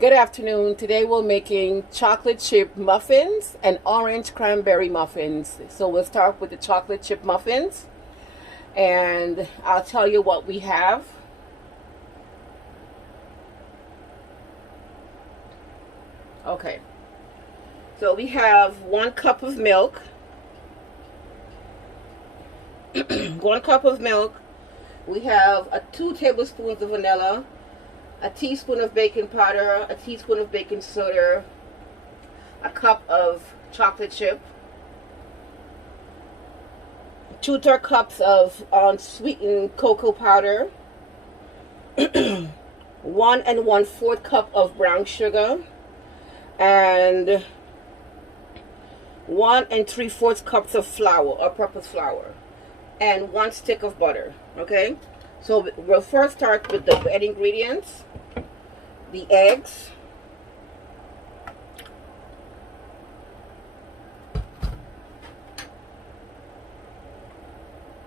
Good afternoon. Today we're making chocolate chip muffins and orange cranberry muffins. So we'll start with the chocolate chip muffins and I'll tell you what we have. Okay. So we have 1 cup of milk. 1 cup of milk. We have 2 tablespoons of vanilla, a teaspoon of baking powder, a teaspoon of baking soda, a cup of chocolate chip, 2/3 cups of unsweetened cocoa powder, 1 1/4 cup of brown sugar, and 1 3/4 cups of flour, all-purpose flour, and 1 stick of butter. Okay, so we'll first start with the wet ingredients. The eggs,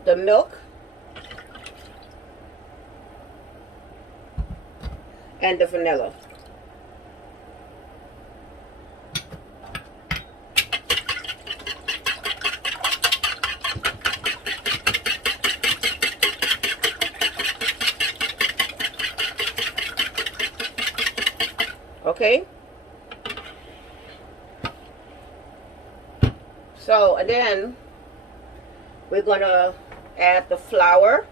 the milk, and the vanilla. Okay, so and then we're gonna add the flour,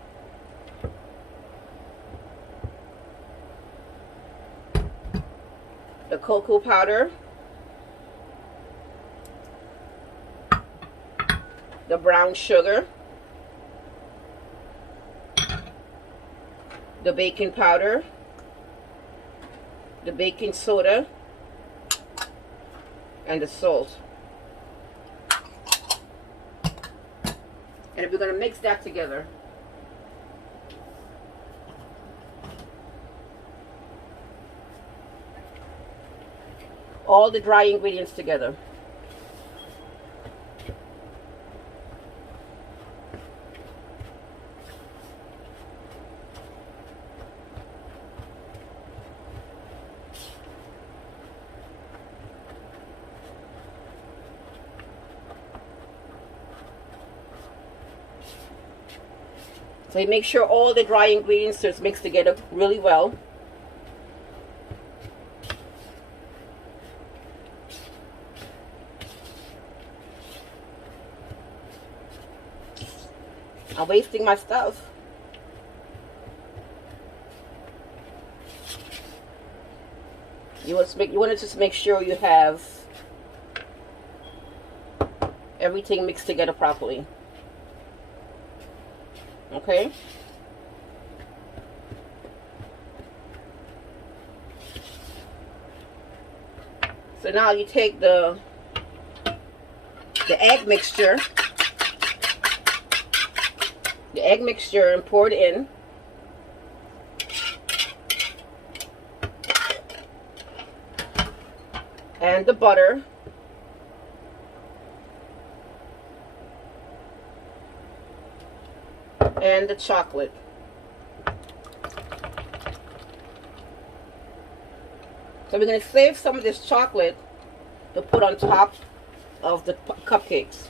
the cocoa powder, the brown sugar, the baking powder, the baking soda, and the salt. And we're going to mix that together. All the dry ingredients together. So you make sure all the dry ingredients are mixed together really well. I'm wasting my stuff. You want to just make sure you have everything mixed together properly. Okay. So now you take the egg mixture, and pour it in. And the butter. And the chocolate. So we're going to save some of this chocolate to put on top of the cupcakes.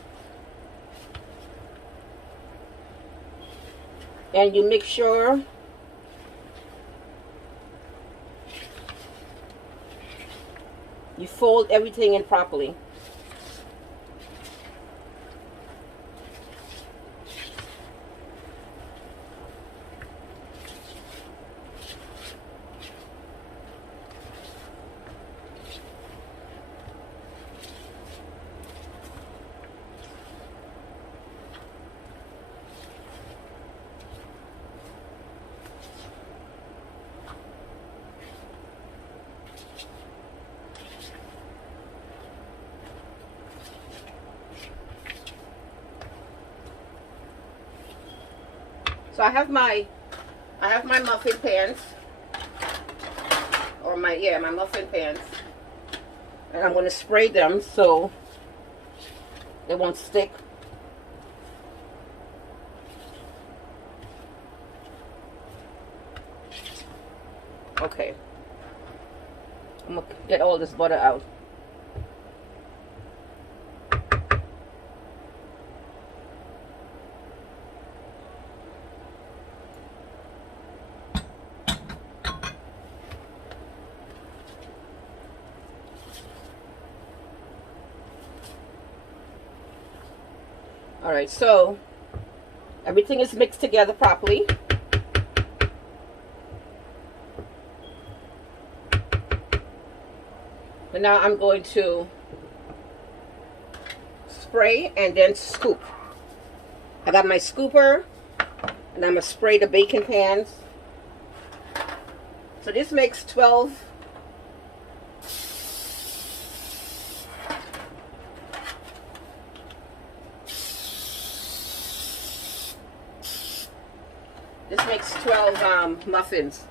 And you make sure you fold everything in properly. So I have my muffin pans, or my muffin pans, and I'm going to spray them so they won't stick. Okay. I'm gonna get all this butter out. All right, so everything is mixed together properly. And now I'm going to spray and then scoop. I got my scooper and I'm going to spray the baking pans. So this makes 12. This makes 12 muffins.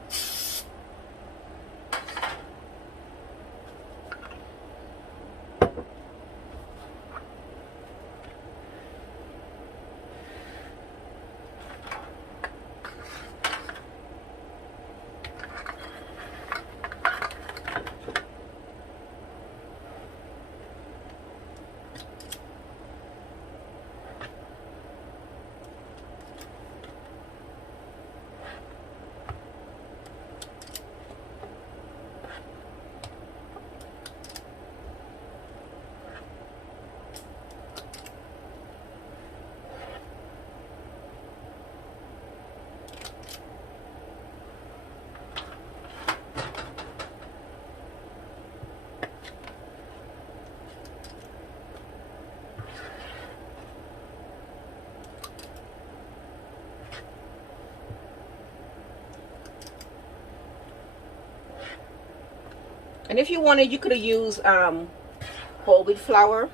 And if you wanted, you could have used whole wheat flour.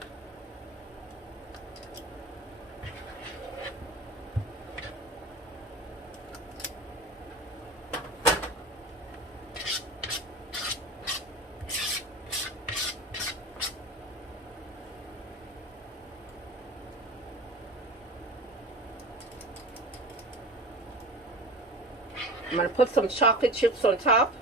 I'm going to put some chocolate chips on top.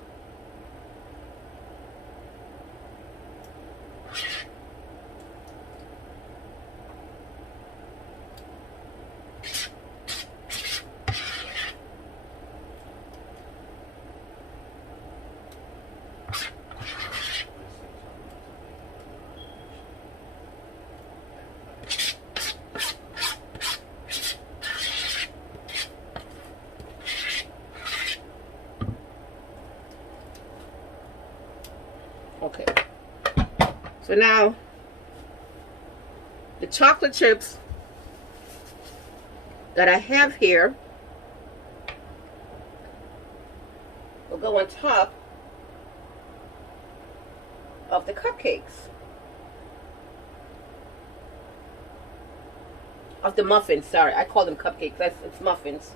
Okay, so now the chocolate chips that I have here will go on top of the cupcakes, of the muffins. Sorry, I call them cupcakes. It's muffins.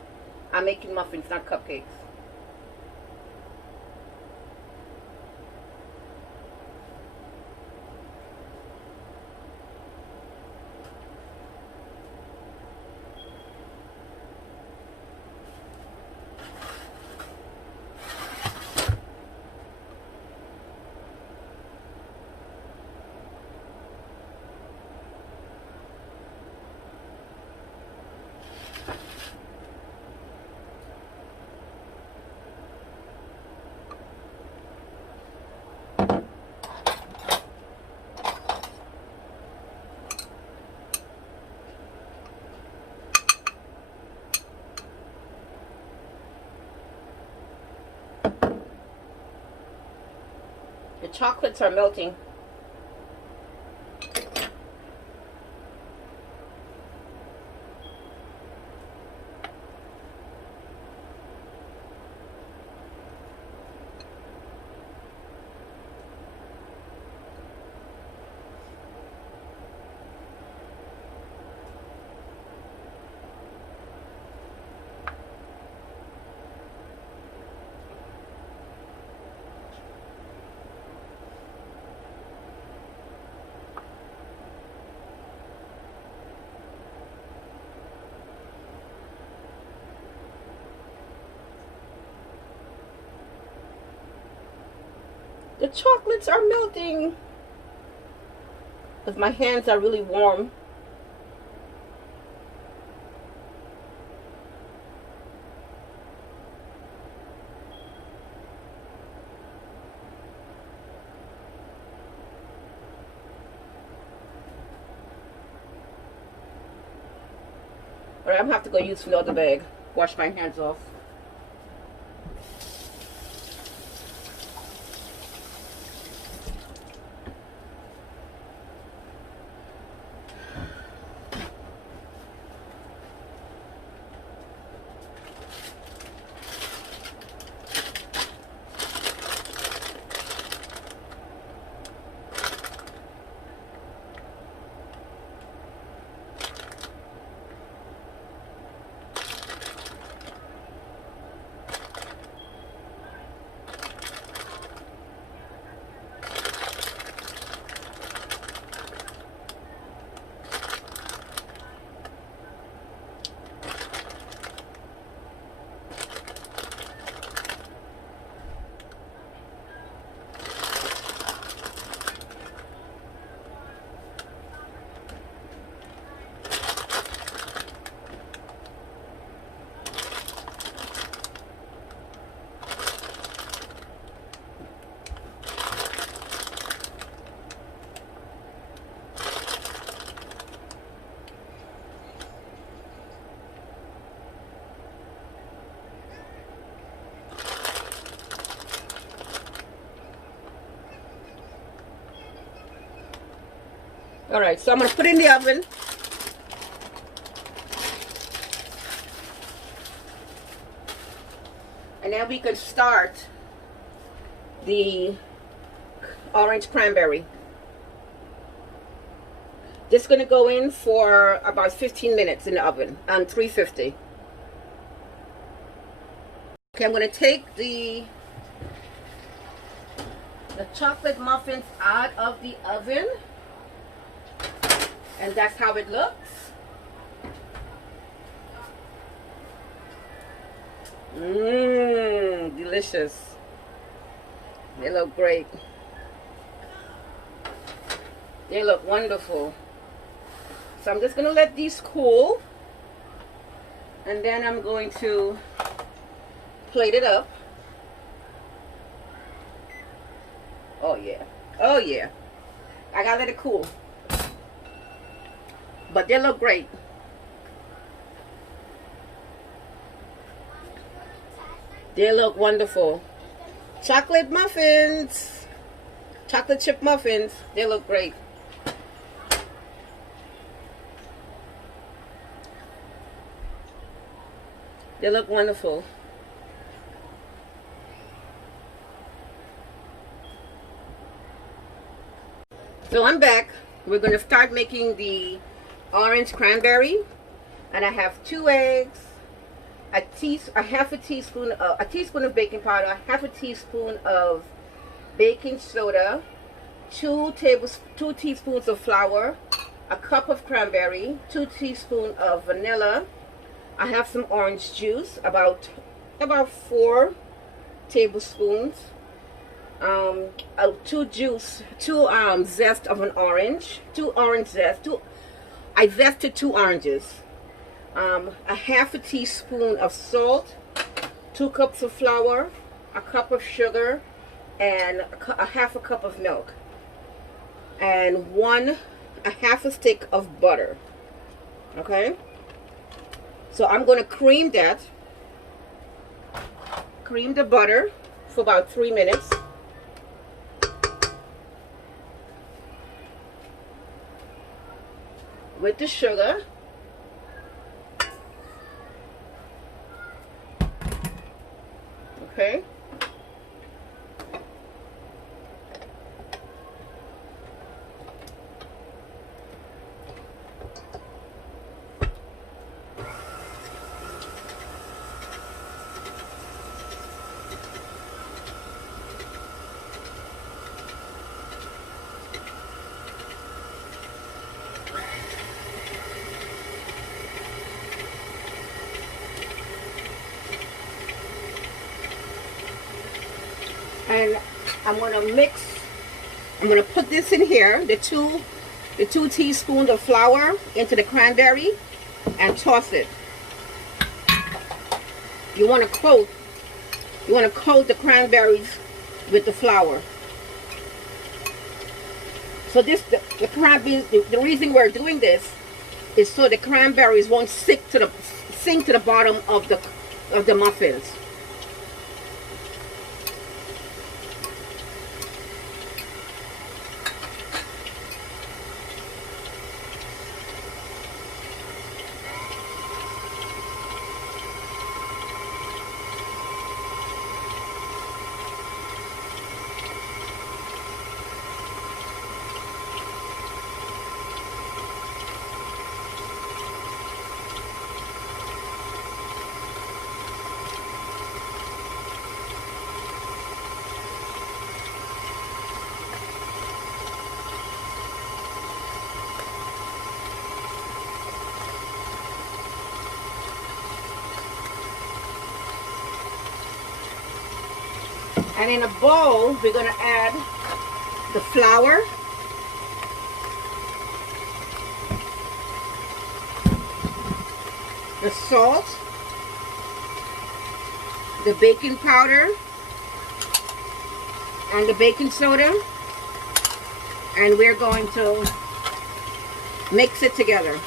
I'm making muffins, not cupcakes. The chocolates are melting. The chocolates are melting because my hands are really warm. Alright, I'm gonna have to go use another bag. Wash my hands off. Alright, so I'm going to put it in the oven. And then we can start the orange cranberry. Just going to go in for about 15 minutes in the oven on 350. Okay, I'm going to take the chocolate muffins out of the oven. And that's how it looks. Mmm, delicious. They look great. They look wonderful. So I'm just going to let these cool. And then I'm going to plate it up. Oh yeah. Oh yeah. I got to let it cool. But they look great. They look wonderful. Chocolate muffins. Chocolate chip muffins. They look great. They look wonderful. So I'm back. We're going to start making the orange cranberry, and I have 2 eggs, a half a teaspoon of baking powder, half a teaspoon of baking soda, 2 teaspoons of flour, a cup of cranberry, 2 teaspoons of vanilla. I have some orange juice, about 4 tablespoons. 2 zest of an orange, 2 orange zest, I zested 2 oranges, a half a teaspoon of salt, 2 cups of flour, a cup of sugar, and a half a cup of milk, and a half a stick of butter. Okay, so I'm going to cream the butter for about 3 minutes. With the sugar. Okay. I'm gonna mix. I'm gonna put this in here, the two teaspoons of flour into the cranberry, and toss it. You want to coat the cranberries with the flour. So the cranberries, the reason we're doing this is so the cranberries won't sink to the bottom of the muffins. And in a bowl, we're going to add the flour, the salt, the baking powder, and the baking soda. And we're going to mix it together.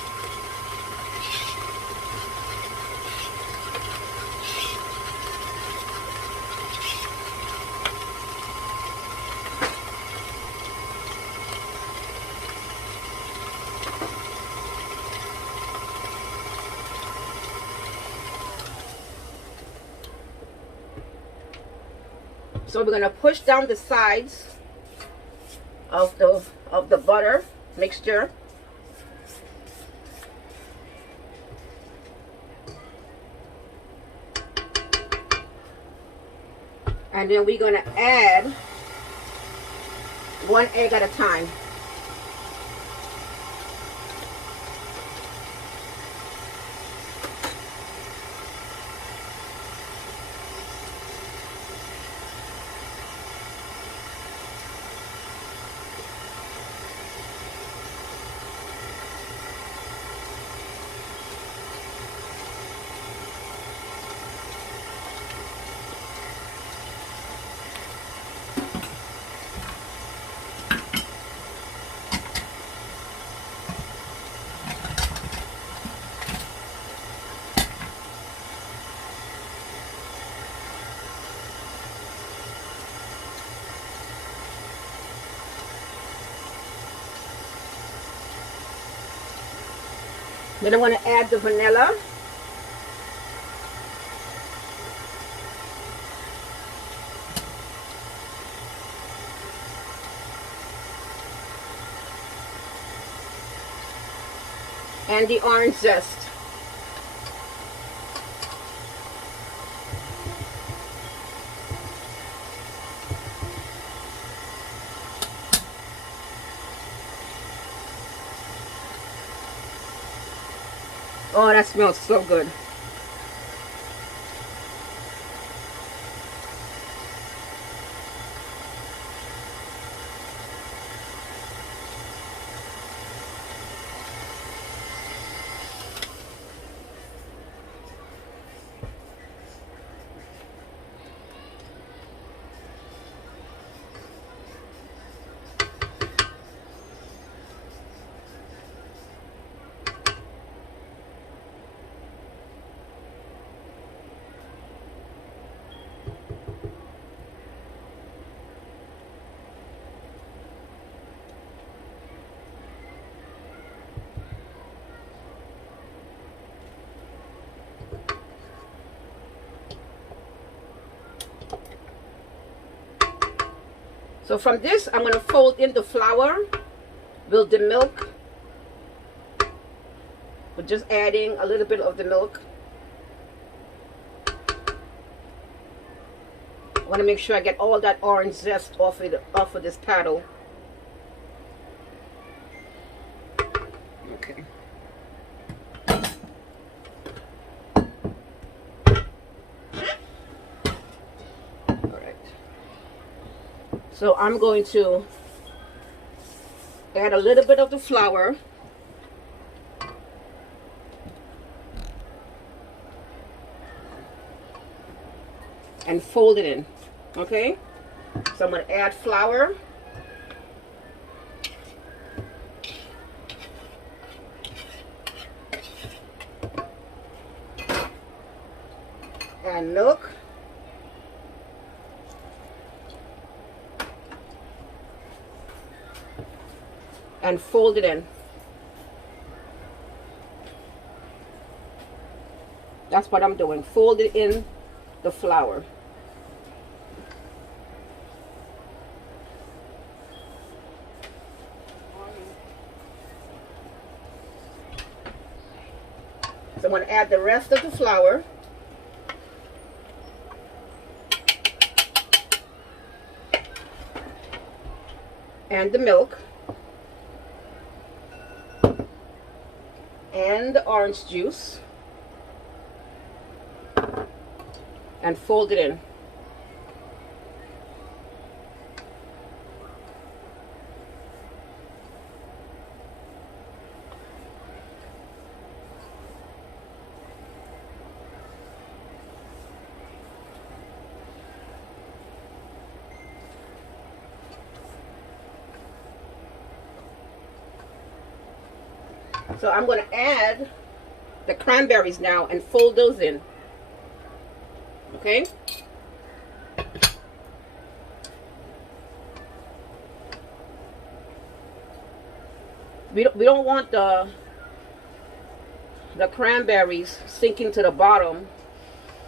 So we're going to push down the sides of the butter mixture. And then we're going to add 1 egg at a time. Then I want to add the vanilla. And the orange zest. Oh, that smells so good. So from this, I'm going to fold in the flour with the milk. We're just adding a little bit of the milk. I want to make sure I get all that orange zest off of this paddle. Okay. So I'm going to add a little bit of the flour and fold it in. Okay, so I'm going to add flour, and milk, and fold it in. That's what I'm doing. Fold it in the flour. So I'm going to add the rest of the flour. And the milk. And the orange juice. And fold it in. So I'm going to add the cranberries now and fold those in. Okay? We don't want the cranberries sinking to the bottom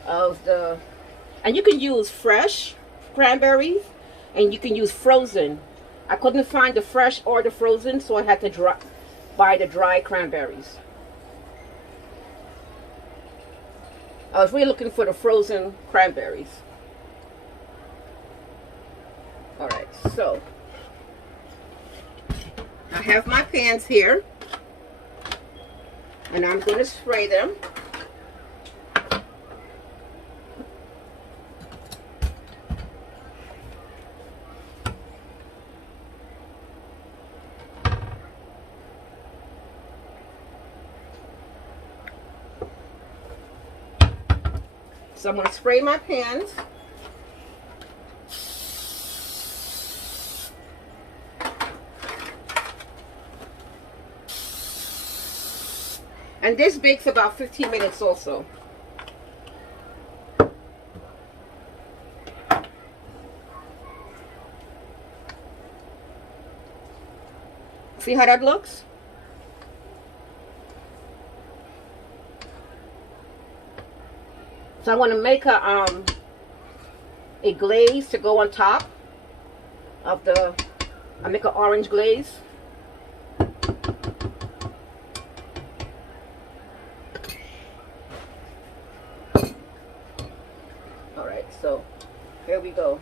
of the, and you can use fresh cranberries and you can use frozen. I couldn't find the fresh or the frozen, so I had to buy the dry cranberries. I was really looking for the frozen cranberries. Alright, so I have my pans here and I'm going to spray them. So I'm going to spray my pans. And this bakes about 15 minutes also. See how that looks? So I want to make a glaze to go on top of the, I make an orange glaze. Alright, so here we go.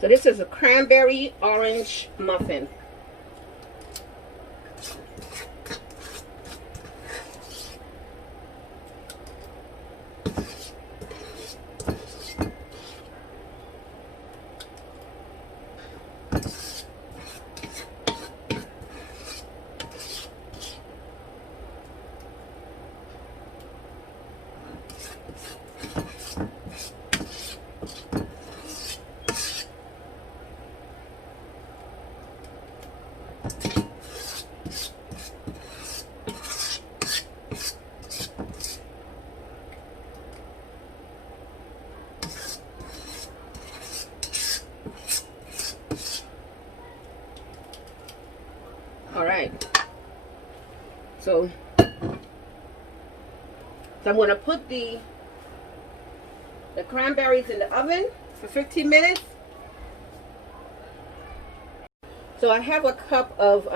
So this is a cranberry orange muffin. All right. So I'm going to put the cranberries in the oven for 15 minutes. So I have a cup of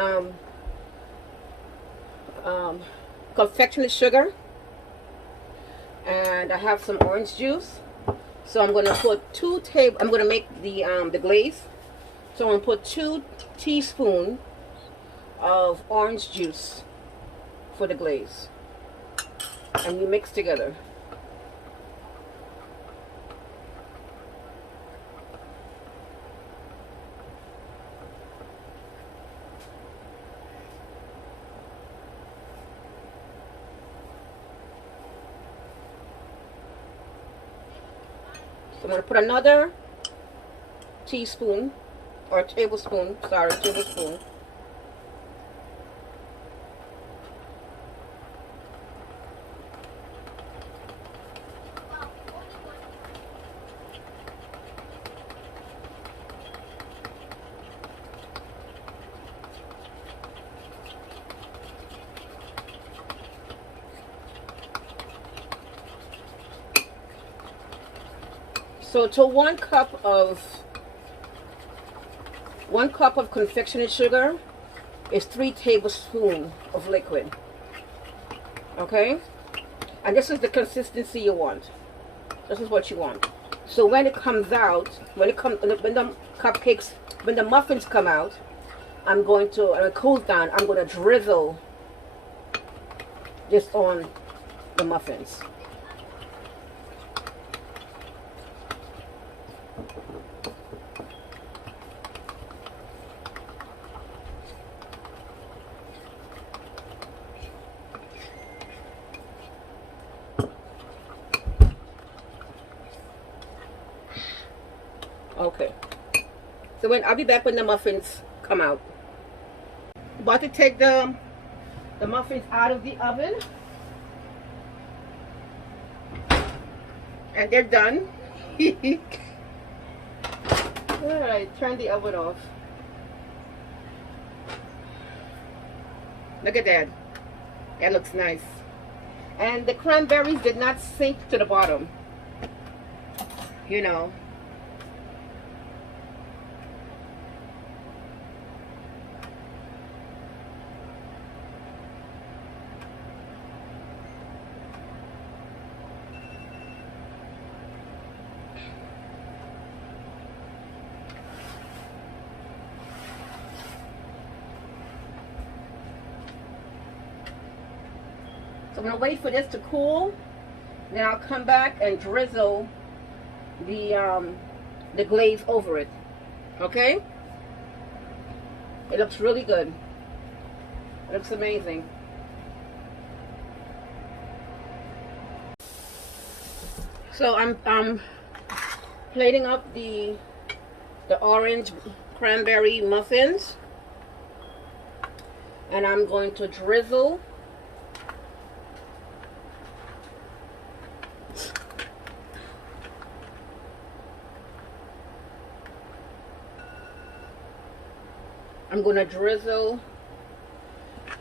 confectionery sugar, and I have some orange juice. So I'm going to put I'm going to make the glaze. So I'm going to put 2 teaspoons of orange juice for the glaze, and you mix together. So I'm going to put another teaspoon, or tablespoon, sorry, tablespoon. So to 1 cup of confectionery sugar is 3 tablespoons of liquid. Okay? And this is the consistency you want. This is what you want. So when it comes out, when the muffins come out, I'm going to, and it cools down, I'm going to drizzle this on the muffins. Okay, so I'll be back when the muffins come out. About to take the muffins out of the oven, and they're done. All right, turn the oven off. Look at that. That looks nice. And the cranberries did not sink to the bottom. You know. So I'm going to wait for this to cool. Then I'll come back and drizzle the glaze over it. Okay? It looks really good. It looks amazing. So I'm plating up the orange cranberry muffins, and I'm going to drizzle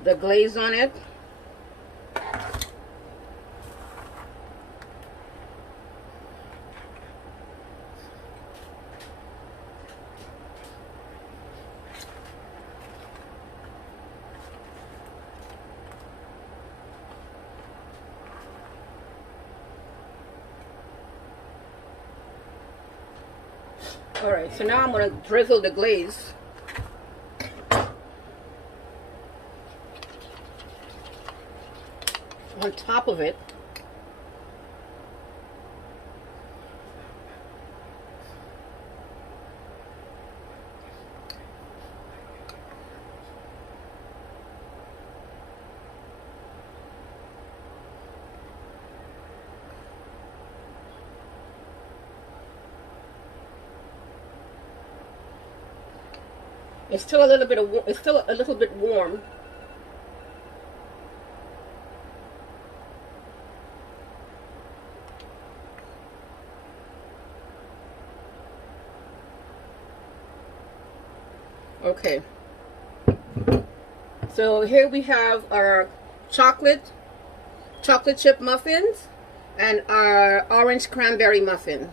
the glaze on it. Alright, so now I'm going to drizzle the glaze on top of it. It's still a little bit warm. Okay. So here we have our chocolate chip muffins and our orange cranberry muffin.